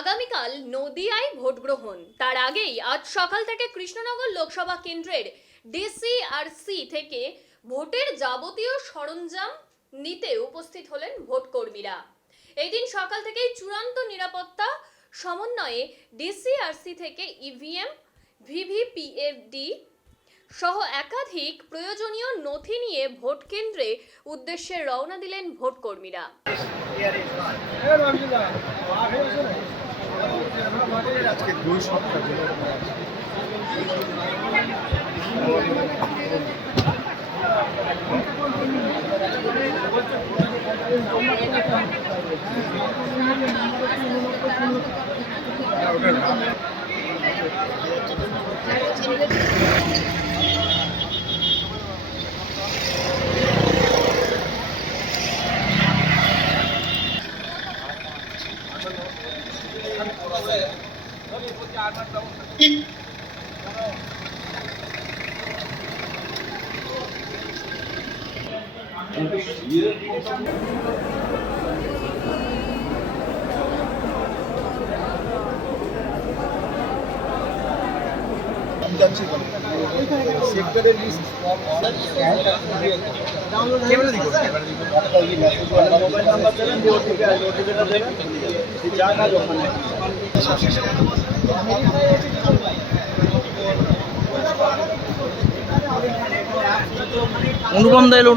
আগামীকাল নদিয়ায় ভোট গ্রহণ। তার আগেই আজ সকাল থেকে কৃষ্ণনগর লোকসভা কেন্দ্রের ডিসিআরসি থেকে ভোটের যাবতীয় সরঞ্জাম নিতে উপস্থিত হলেন ভোট কর্মীরা। এই দিন সকাল থেকেই চূড়ান্ত নিরাপত্তা সমন্বয়ে ডিসিআরসি থেকে ইভিএম, ভিভিপিএডি সহ একাধিক প্রয়োজনীয় নথি নিয়ে ভোট কেন্দ্রে উদ্দেশ্যে রওনা দিলেন ভোট কর্মীরা। আজকে 2 সপ্তাহ সেক্টরের লিস্ট ক্যামেরা দিই মোবাইল নাম্বার দেবেন, ওটিপিটা দেবেন, যা কাজ ওখানে অনুপম দা এলো।